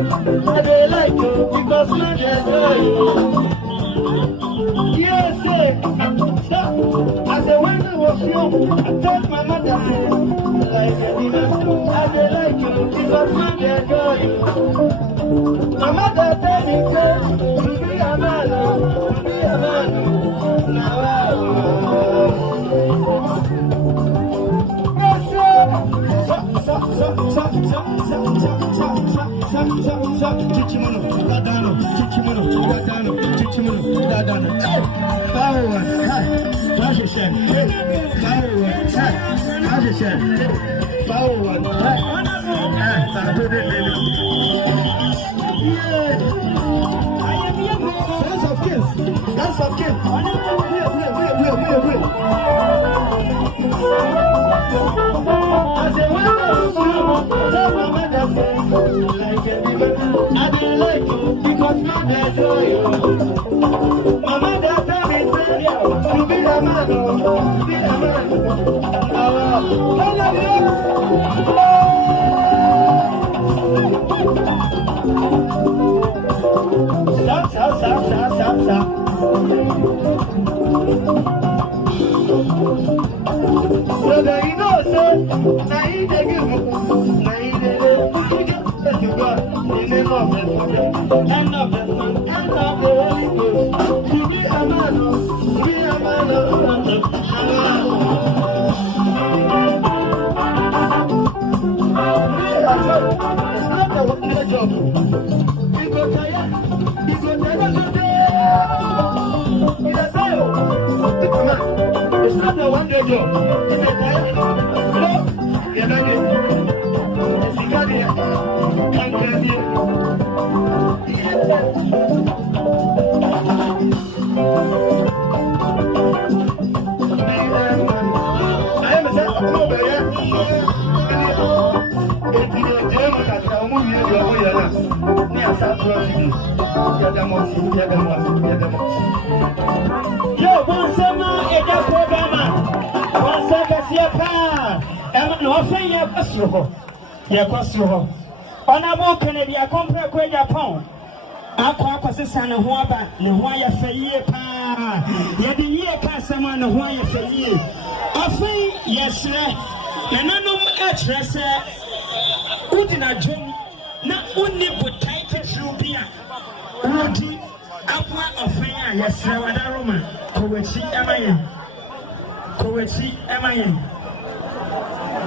I dey like you because man dey enjoy you. Yes, stop. I say when I was young, I told my mother, like anyone, I dey like you because man dey enjoy you. My mother tell me, say, to be a man, to be a man. Now I don't like you because man enjoy you. My mother tell me to be a man, to be a man. Stop. Brother, you know, sir, now you take it, now you take it. You got in the name of the Father, and of the Son, and of the Holy Ghost. To be a man, to be a man, it's not a one-day job. You go tired, it's not a one-day job. It's a tired. No, you're not getting. Yo, one summer, a gas program. One second, your car. I'm not saying you're possible. You're possible. Honorable Kennedy, I come back with Japan. I come to San Juan, the Wire for year. You're the year cancer man, the Wire for year. I think, yes, sir. And I know address, Udina John, not only put tight through beer. Woody, Aqua of Fire, yes, sir, and a Roman. Coechi, Emayan.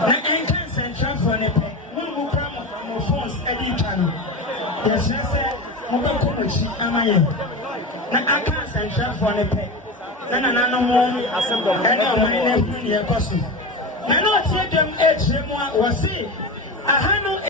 The entrance central for the pay. One gram of phones, Eddie Channel. Yes, sir, Coechi, Emayan. Now I can't central for the pay. Then another one, and now my name is Cosu. I know them edge was see. I